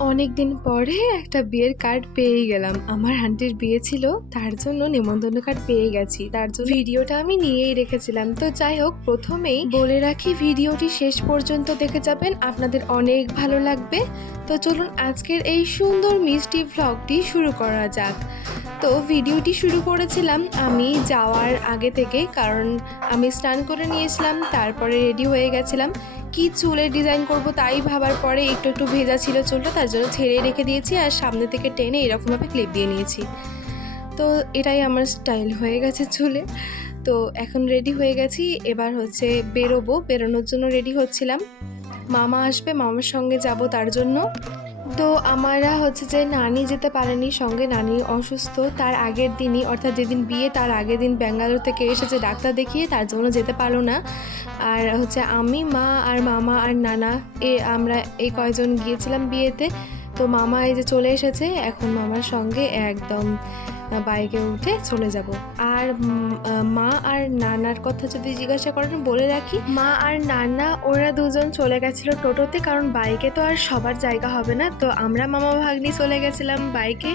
অনেক দিন পরে একটা বিয়ের কার্ড পেয়ে গেলাম। আমার আন্টির বিয়ে ছিল, তার জন্য নিমন্ত্রণ কার্ড পেয়ে গেছি। তার জন্য ভিডিওটা আমি নিয়েই রেখেছিলাম। তো যাই হোক, প্রথমেই বলে রাখি ভিডিওটি শেষ পর্যন্ত দেখে যাবেন, আপনাদের অনেক ভালো লাগবে। তো চলুন আজকের এই সুন্দর মিষ্টি ভ্লগটি শুরু করা যাক। তো ভিডিওটি শুরু করেছিলাম আমি যাওয়ার আগে থেকে, কারণ আমি স্নান করে নিয়েছিলাম, তারপরে রেডি হয়ে গেছিলাম। কি চুলের ডিজাইন করব তাই ভাবার পরে একটু একটু ভেজা ছিল চুলটা, তার জন্য ছেড়ে রেখে দিয়েছি আর সামনে থেকে টেনে এরকমভাবে ক্লিপ দিয়ে নিয়েছি। তো এটাই আমার স্টাইল হয়ে গেছে চুলে। তো এখন রেডি হয়ে গেছি, এবার হচ্ছে বেরোনোর জন্য রেডি হচ্ছিলাম। মামা আসবে, মামার সঙ্গে যাব তার জন্য। তো আমরা হচ্ছে যে নানি যেতে পারেনি সঙ্গে, নানি অসুস্থ। তার আগের দিনই, অর্থাৎ যেদিন বিয়ে তার আগের দিন ব্যাঙ্গালোর থেকে এসেছে ডাক্তার দেখিয়ে, তার জন্য যেতে পারলো না। আর হচ্ছে আমি, মা আর মামা আর নানা আমরা এই কয়জন গিয়েছিলাম বিয়েতে। তো মামা এই যে চলে এসেছে, এখন মামার সঙ্গে একদম বাইকে উঠে চলে যাব। আর মা আর নানার কথা যদি জিজ্ঞাসা করেন বলে রাখি, মা আর নানা ওরা দুজন চলে গেছিলো টোটোতে, কারণ বাইকে তো আর সবার জায়গা হবে না। তো আমরা মামা ভাগ্নি চলে গেছিলাম বাইকে।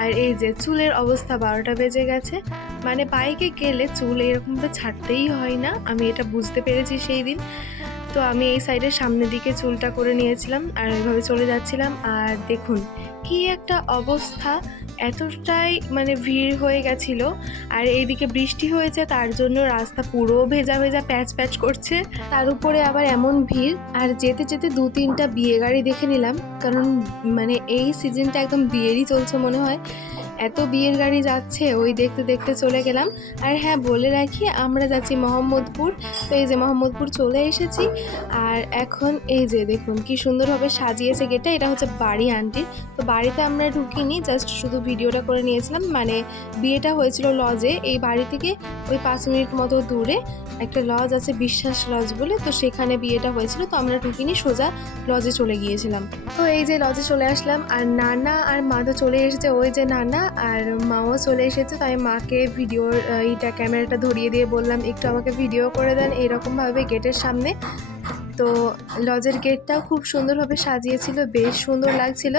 আর এই যে চুলের অবস্থা, 12টা বেজে গেছে। মানে বাইকে গেলে চুল এরকমভাবে ছাড়তেই হয় না, আমি এটা বুঝতে পেরেছি সেই দিন। তো আমি এই সাইডের সামনের দিকে চুলটা করে নিয়েছিলাম আর এইভাবে চলে যাচ্ছিলাম। আর দেখুন কি একটা অবস্থা, এতটাই মানে ভিড় হয়ে গেছিল। আর এইদিকে বৃষ্টি হয়েছে, তার জন্য রাস্তা পুরো ভেজা ভেজা প্যাচ প্যাচ করছে। তার উপরে আবার এমন ভিড়। আর যেতে যেতে 2-3টা বিয়ে গাড়ি দেখে নিলাম, কারণ মানে এই সিজনটা একদম বিয়েরই চলছে মনে হয়, এত বিয়ের গাড়ি যাচ্ছে, ওই দেখতে দেখতে চলে গেলাম। আর হ্যাঁ, বলে রাখি আমরা যাচ্ছি মোহাম্মদপুর। তো এই যে মোহাম্মদপুর চলে এসেছি। আর এখন এই যে দেখুন কি সুন্দরভাবে সাজিয়েছে গেটটা, এটা হচ্ছে বাড়ি আন্টির। তো বাড়িতে আমরা ঢুকিনি, জাস্ট শুধু ভিডিওটা করে নিয়েছিলাম। মানে বিয়েটা হয়েছিল লজে, এই বাড়ি থেকে ওই 5 মিনিট মতো দূরে একটা লজ আছে, বিশ্বাস লজ বলে, তো সেখানে বিয়েটা হয়েছিল। তো আমরা ঢুকিনি, সোজা লজে চলে গিয়েছিলাম। তো এই যে লজে চলে আসলাম, আর নানা আর মা তো চলে এসেছে, ওই যে নানা আর মাও চলে এসেছে। তো আমি মাকে ভিডিওর এইটা ক্যামেরাটা ধরিয়ে দিয়ে বললাম একটু আমাকে ভিডিও করে দেন এরকমভাবে গেটের সামনে। তো লজের গেটটাও খুব সুন্দরভাবে সাজিয়েছিল, বেশ সুন্দর লাগছিল।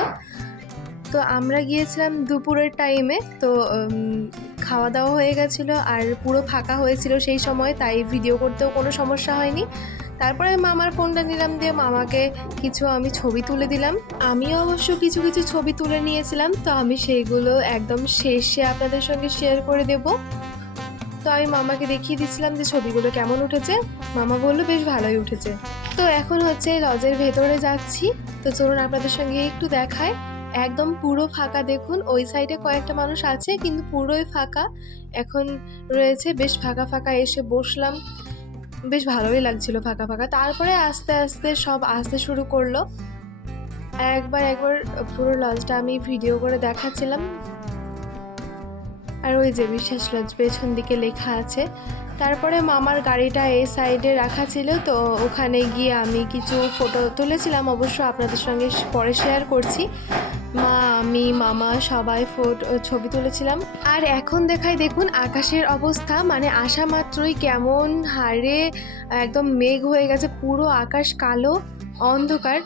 তো আমরা গিয়েছিলাম দুপুরের টাইমে, তো খাওয়া দাওয়া হয়ে গেছিলো আর পুরো ফাঁকা হয়েছিল সেই সময়, তাই ভিডিও করতেও কোনো সমস্যা হয়নি। তারপরে মামার ফোনটা নিলাম, দিয়ে মামাকে কিছু আমি ছবি তুলে দিলাম। আমিও অবশ্য কিছু কিছু ছবি তুলে নিয়েছিলাম, তো আমি সেইগুলো একদম শেষে আপনাদের সঙ্গে শেয়ার করে দেব। তো আমি মামাকে দেখিয়ে দিচ্ছিলাম যে ছবিগুলো কেমন উঠেছে। মামা বললো বেশ ভালোই উঠেছে। তো এখন হচ্ছে লজের ভেতরে যাচ্ছি, তো চলুন আপনাদের সঙ্গে একটু দেখায়। একদম পুরো ফাঁকা, দেখুন ওই সাইডে কয়েকটা মানুষ আছে, কিন্তু পুরোই ফাঁকা এখন রয়েছে। বেশ ফাঁকা ফাঁকা এসে বসলাম, বেশ ভালোই লাগছিল ফাঁকা ফাঁকা। তারপরে আস্তে আস্তে সব আসতে শুরু করলো। একবার পুরো লজটা আমি ভিডিও করে দেখাচ্ছিলাম। আর ওই যে বিশ্বাস লজ পেছন দিকে লেখা আছে। তারপরে মামার গাড়িটা এই সাইডে রাখা ছিল, তো ওখানে গিয়ে আমি কিছু ফটো তুলেছিলাম, অবশ্য আপনাদের সঙ্গে পরে শেয়ার করছি। মা, আমি, মামা সবাই ছবি তুলেছিলাম। আর এখন দেখাই, দেখুন আকাশের অবস্থা, মানে আসা মাত্রই কেমন হারে একদম মেঘ হয়ে গেছে, পুরো আকাশ কালো অন্ধকার।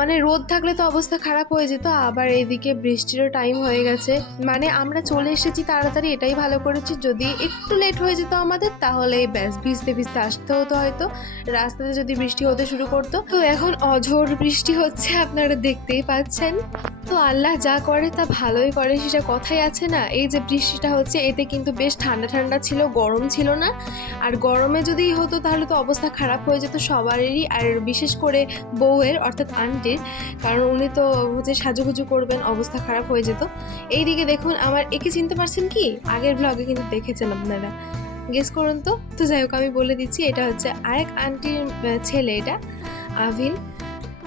মানে রোদ থাকলে তো অবস্থা খারাপ হয়ে যেত, আবার এইদিকে বৃষ্টিরও টাইম হয়ে গেছে। মানে আমরা চলে এসেছি তাড়াতাড়ি, এটাই ভালো করেছি। যদি একটু লেট হয়ে যেত আমাদের, তাহলে ব্যাস ভিজতে ভিজতে আসতে হতো হয়তো, রাস্তাতে যদি বৃষ্টি হতে শুরু করতো। তো এখন অঝোর বৃষ্টি হচ্ছে, আপনারা দেখতেই পাচ্ছেন। তো আল্লাহ যা করে তা ভালোই করে, সেটা কথাই আছে না। এই যে বৃষ্টিটা হচ্ছে, এতে কিন্তু বেশ ঠান্ডা ঠান্ডা ছিল, গরম ছিল না। আর গরমে যদি হতো তাহলে তো অবস্থা খারাপ হয়ে যেত সবারই, আর বিশেষ করে বউয়ের অর্থাৎ আন্টির, কারণ উনি তো হচ্ছে সাজুগুজু করবেন, অবস্থা খারাপ হয়ে যেত। এইদিকে দেখুন, আমার একে চিনতে পারছেন কি? আগের ব্লগে কিন্তু দেখেছেন আপনারা, গেস করুন তো। তো যাই হোক, আমি বলে দিচ্ছি, এটা হচ্ছে আরেক আন্টির ছেলে, এটা আভিন।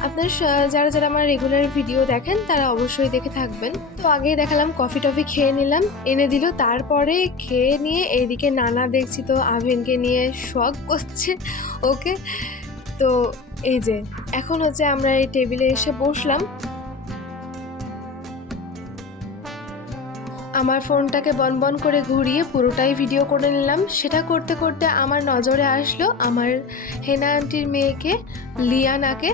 আপনার যারা যারা আমার রেগুলার ভিডিও দেখেন তারা অবশ্যই দেখে থাকবেন। তো আগেই দেখালাম, কফি টফি খেয়ে নিলাম, এনে দিল। তারপরে খেয়ে নিয়ে এইদিকে নানা দেখছি তো আভিনকে নিয়ে শখ করছে ওকে। তো এই যে এখন হচ্ছে আমরা এই টেবিলে এসে বসলাম। আমার ফোনটাকে বন করে ঘুরিয়ে পুরোটাই ভিডিও করে নিলাম। সেটা করতে করতে আমার নজরে আসলো আমার হেনা আন্টির মেয়েকে, লিয়ানাকে।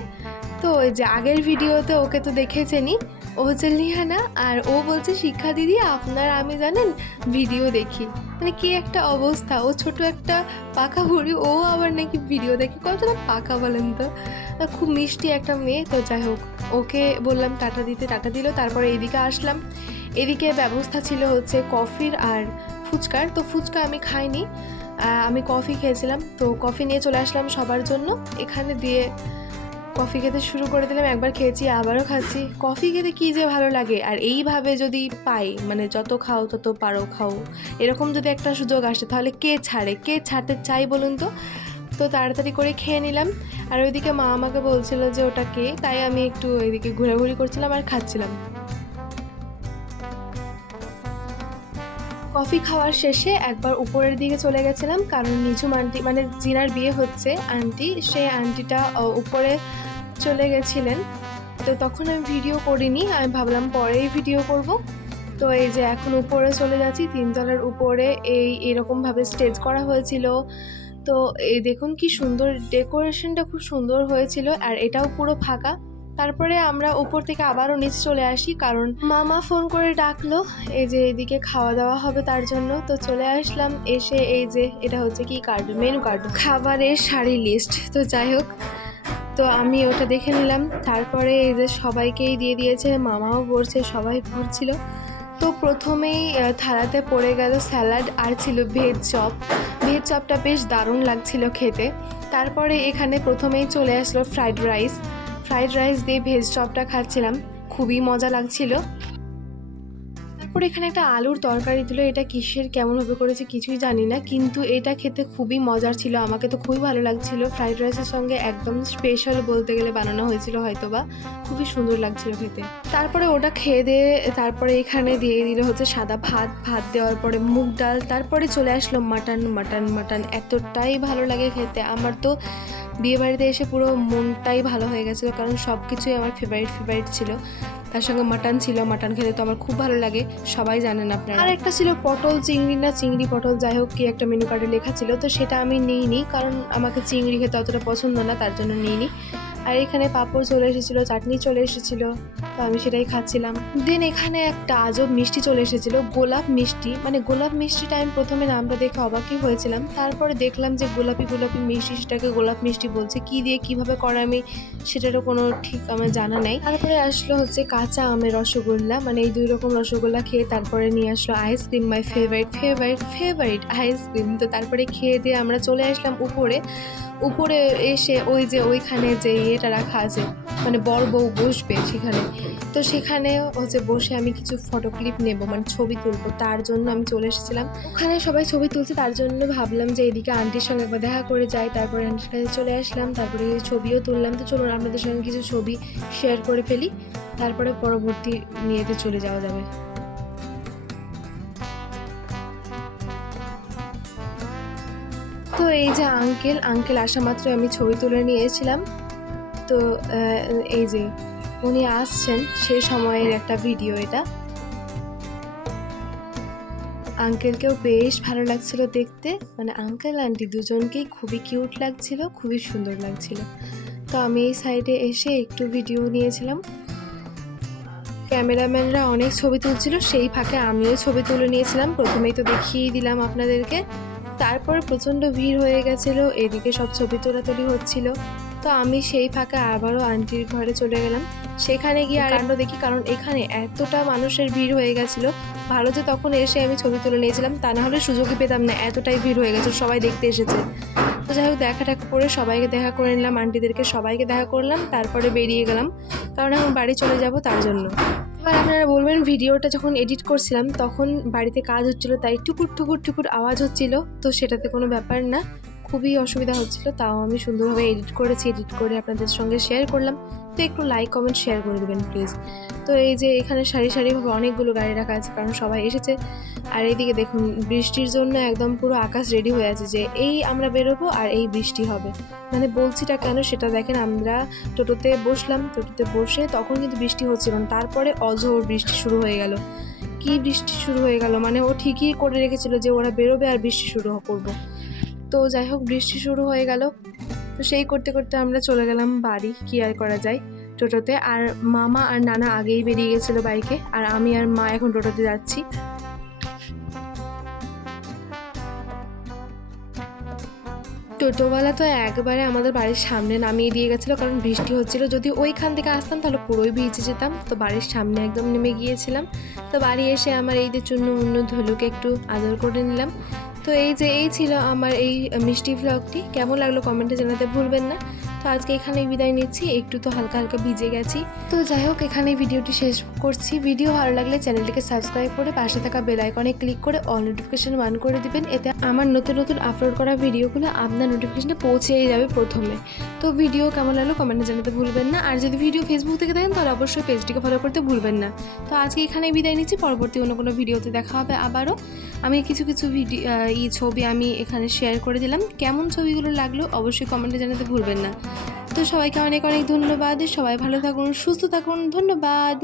তো তো ওই যে আগের ভিডিওতে ওকে তো দেখেছেনই, ও হচ্ছে লিহানা, আর ও বলছে শিক্ষা দিদি আপনার আমি জানেন ভিডিও দেখি। মানে কি একটা অবস্থা, ও ছোট একটা পাকা বুড়ি, ও আবার নাকি ভিডিও দেখি, কতটা পাকা বলেন তো। খুব মিষ্টি একটা মেয়ে। তো যাই হোক, ওকে বললাম টাটা দিতে, টাটা দিল। তারপরে এদিকে আসলাম, এদিকে ব্যবস্থা ছিল হচ্ছে কফির আর ফুচকার। তো ফুচকা আমি খাইনি, আমি কফি খেয়েছিলাম। তো কফি নিয়ে চলে আসলাম সবার জন্য, এখানে দিয়ে কফি খেতে শুরু করে দিলাম। একবার খেয়েছি, আবারও খাচ্ছি। কফি খেতে কী যে ভালো লাগে, আর এইভাবে যদি পাই, মানে যত খাও তত পারো খাও, এরকম যদি একটা সুযোগ আসে তাহলে কে ছাড়ে, কে ছাড়তে চাই বলুন তো। তো তাড়াতাড়ি করে খেয়ে নিলাম। আর ওইদিকে মা আমাকে বলছিল যে ওটা কে, তাই আমি একটু ওইদিকে ঘোরাঘুরি করছিলাম আর খাচ্ছিলাম। কফি খাওয়ার শেষে একবার উপরের দিকে চলে গেছিলাম, কারণ নিঝুম আন্টি, মানে জিনার বিয়ে হচ্ছে আন্টি, সেই আন্টিটা উপরে চলে গেছিলেন। তো তখন আমি ভিডিও করিনি, আমি ভাবলাম পরেই ভিডিও করব। তো এই যে এখন উপরে চলে যাচ্ছি, 3 তলার উপরে এরকমভাবে স্টেজ করা হয়েছিল। তো এই দেখুন কি সুন্দর ডেকোরেশনটা, খুব সুন্দর হয়েছিল, আর এটাও পুরো ফাঁকা। তারপরে আমরা উপর থেকে আবারও নিচে চলে আসি, কারণ মামা ফোন করে ডাকলো এই যে এদিকে খাওয়া দাওয়া হবে তার জন্য। তো চলে আসলাম, এসে এই যে এটা হচ্ছে কি কার্ড, মেনু কার্ড, খাবারের সারি লিস্ট। তো যাই হোক, তো আমি ওটা দেখে নিলাম। তারপরে এই যে সবাইকেই দিয়ে দিয়েছে, মামাও পড়ছে, সবাই পড়ছিল। তো প্রথমেই থালাতে পড়ে গেল স্যালাড, আর ছিল ভেজ চপ। ভেজ চপটা বেশ দারুণ লাগছিল খেতে। তারপরে এখানে প্রথমেই চলে আসলো ফ্রাইড রাইস দিয়ে ভেজ চপটা খাচ্ছিলাম, খুবই মজা লাগছিল। তারপর এখানে একটা আলুর তরকারি দিল, এটা কিসের কেমনভাবে করেছে কিছুই জানি না, কিন্তু এটা খেতে খুবই মজার ছিল, আমাকে তো খুবই ভালো লাগছিল। ফ্রাইড রাইসের সঙ্গে একদম স্পেশাল বলতে গেলে বানানো হয়েছিল হয়তোবা, খুবই সুন্দর লাগছিল খেতে। তারপরে ওটা খেয়ে দিয়ে তারপরে এখানে দিয়ে দিল হচ্ছে সাদা ভাত দেওয়ার পরে মুগ ডাল, তারপরে চলে আসলো মাটন। এতটাই ভালো লাগে খেতে, আমার তো বিয়ে বাড়িতে এসে পুরো মনটাই ভালো হয়ে গেছিলো, কারণ সব কিছুই আমার ফেভারিট ছিল। তার সঙ্গে মাটন ছিল, মাটন খেতে তো আমার খুব ভালো লাগে, সবাই জানেন আপনারা। আর একটা ছিল পটল চিংড়ি পটল, যাই হোক কি একটা মেনু কার্ডে লেখা ছিল, তো সেটা আমি নিইনি, কারণ আমাকে চিংড়ি খেতে অতটা পছন্দ না, তার জন্য নিইনি। আর এখানে পাঁপড় চলে এসেছিলো, চাটনি চলে এসেছিলো, তো আমি সেটাই খাচ্ছিলাম। দেন এখানে একটা আজব মিষ্টি চলে এসেছিলো, গোলাপ মিষ্টি। মানে গোলাপ মিষ্টিটা আমি প্রথমে নামটা দেখে অবাকই হয়েছিলাম, তারপরে দেখলাম যে গোলাপি মিষ্টি, সেটাকে গোলাপ মিষ্টি বলছে। কি দিয়ে কিভাবে করে আমি সেটারও কোনো ঠিক আমার জানা নেই। তারপরে আসলো হচ্ছে কাঁচা আমের রসগোল্লা, মানে এই 2 রকম রসগোল্লা খেয়ে তারপরে নিয়ে আসলো আইসক্রিম, মাই ফেভারিট আইসক্রিম। তো তারপরে খেয়ে দিয়ে আমরা চলে আসলাম উপরে এসে ওই যে ওইখানে যে এটা রাখা আছে, মানে বর বউ বসবে সেখানে, তো সেখানে হচ্ছে বসে আমি কিছু ফটো ক্লিপ নেব, মানে ছবি তুলবো, তার জন্য আমি চলে এসেছিলাম। ওখানে সবাই ছবি তুলছে, তার জন্য ভাবলাম যে এদিকে আন্টির সঙ্গে একবার দেখা করে যাই। তারপরে আন্টির কাছে চলে আসলাম, তারপরে ছবিও তুললাম। তো চলুন আপনাদের সঙ্গে কিছু ছবি শেয়ার করে ফেলি, তারপরে পরবর্তী নিয়েতে চলে যাওয়া যাবে। তো এই যে আঙ্কেল আসা মাত্র আমি ছবি তুলে নিয়েছিলাম। তো এই যে উনি আসছেন সেই সময়ের একটা ভিডিও এটা। আঙ্কেলকেও বেশ ভালো লাগছিল দেখতে, মানে আঙ্কেল আন্টি দুজনকেই খুবই কিউট লাগছিল, খুবই সুন্দর লাগছিল। তো আমি এই সাইডে এসে একটু ভিডিও নিয়েছিলাম। ক্যামেরাম্যানরা অনেক ছবি তুলছিল, সেই ফাঁকে আমিও ছবি তুলে নিয়েছিলাম, প্রথমেই তো দেখিয়ে দিলাম আপনাদেরকে। তারপর প্রচণ্ড ভিড় হয়ে গেছিলো, এদিকে সব ছবি তোলাতুলি হচ্ছিল। তো আমি সেই ফাঁকে আবারও আন্টির ঘরে চলে গেলাম, সেখানে গিয়ে আর কাণ্ড দেখি, কারণ এখানে এতটা মানুষের ভিড় হয়ে গেছিলো। ভালো যে তখন এসে আমি ছবি তুলে নিয়েছিলাম, তা না হলে সুযোগই পেতাম না, এতটাই ভিড় হয়ে গেছে, সবাই দেখতে এসেছে। তো যাই হোক দেখা করে সবাইকে দেখা করে নিলাম, আন্টিদেরকে সবাইকে দেখা করলাম, তারপরে বেরিয়ে গেলাম, কারণ এখন বাড়ি চলে যাব তার জন্য। এবার আপনারা বলবেন, ভিডিওটা যখন এডিট করছিলাম তখন বাড়িতে কাজ হচ্ছিল, তাই টুকুর আওয়াজ হচ্ছিল, তো সেটাতে কোনো ব্যাপার না, খুবই অসুবিধা হচ্ছিল, তাও আমি সুন্দরভাবে এডিট করে আপনাদের সঙ্গে শেয়ার করলাম। তো একটু লাইক কমেন্ট শেয়ার করে দেবেন প্লিজ। তো এই যে এখানে সারিভাবে অনেকগুলো গাড়ি রাখা আছে, কারণ সবাই এসেছে। আর এইদিকে দেখুন বৃষ্টির জন্য একদম পুরো আকাশ রেডি হয়ে আছে, যে এই আমরা বেরোবো আর এই বৃষ্টি হবে। মানে বলছিটা কেন সেটা দেখেন, আমরা টোটোতে বসে তখন কিন্তু বৃষ্টি হচ্ছিল না, তারপরে অঝোর বৃষ্টি শুরু হয়ে গেল। কি বৃষ্টি শুরু হয়ে গেল, মানে ও ঠিকই করে রেখেছিল যে ওরা বেরোবে আর বৃষ্টি শুরু করবো। তো যাই হোক বৃষ্টি শুরু হয়ে গেল, তো সেই করতে আমরা চলে গেলাম বাড়ি, কি আর করা যায়। টোটোতে, আর মামা আর নানা আগেই বেরিয়ে গেছিলো বাইকে, আর আমি আর মা এখন টোটোতে যাচ্ছি। টোটোওয়ালা তো একবারে আমাদের বাড়ির সামনে নামিয়ে দিয়ে গেছিলো, কারণ বৃষ্টি হচ্ছিল। যদি ওইখান থেকে আসতাম তাহলে পুরোই ভিজে যেতাম। তো বাড়ির সামনে একদম নেমে গিয়েছিলাম। তো বাড়ি এসে আমার এই যে চুন্নু মুন্নু ধলুকে একটু আদর করে নিলাম। তো এই ছিল আমার এই মিষ্টি ভ্লগটি। কেমন লাগলো কমেন্টে জানাতে ভুলবেন না। তো আজকে এখানেই বিদায় নিচ্ছি, একটু তো হালকা হালকা ভিজে গেছি। তো যাই হোক, এখানেই ভিডিওটি শেষ করছি। ভিডিও ভালো লাগলে চ্যানেলটিকে সাবস্ক্রাইব করে পাশে থাকা বেল আইকনে ক্লিক করে অল নোটিফিকেশন অন করে দিবেন। এতে আমার নতুন নতুন আপলোড করা ভিডিওগুলো আপনার নোটিফিকেশনটা পৌঁছেই যাবে প্রথমে। তো ভিডিও কেমন লাগলো কমেন্টে জানাতে ভুলবেন না। আর যদি ভিডিও ফেসবুক থেকে দেখেন তাহলে অবশ্যই পেজটিকে ফলো করতে ভুলবেন না। তো আজকে এখানেই বিদায় নিচ্ছি, পরবর্তী অন্য কোনো ভিডিওতে দেখা হবে আবারও। আমি কিছু ছবি আমি এখানে শেয়ার করে দিলাম। কেমন ছবিগুলো লাগলো অবশ্যই কমেন্টে জানাতে ভুলবেন না। তো সবাইকে অনেক অনেক ধন্যবাদ। সবাই ভালো থাকুন, সুস্থ থাকুন। ধন্যবাদ।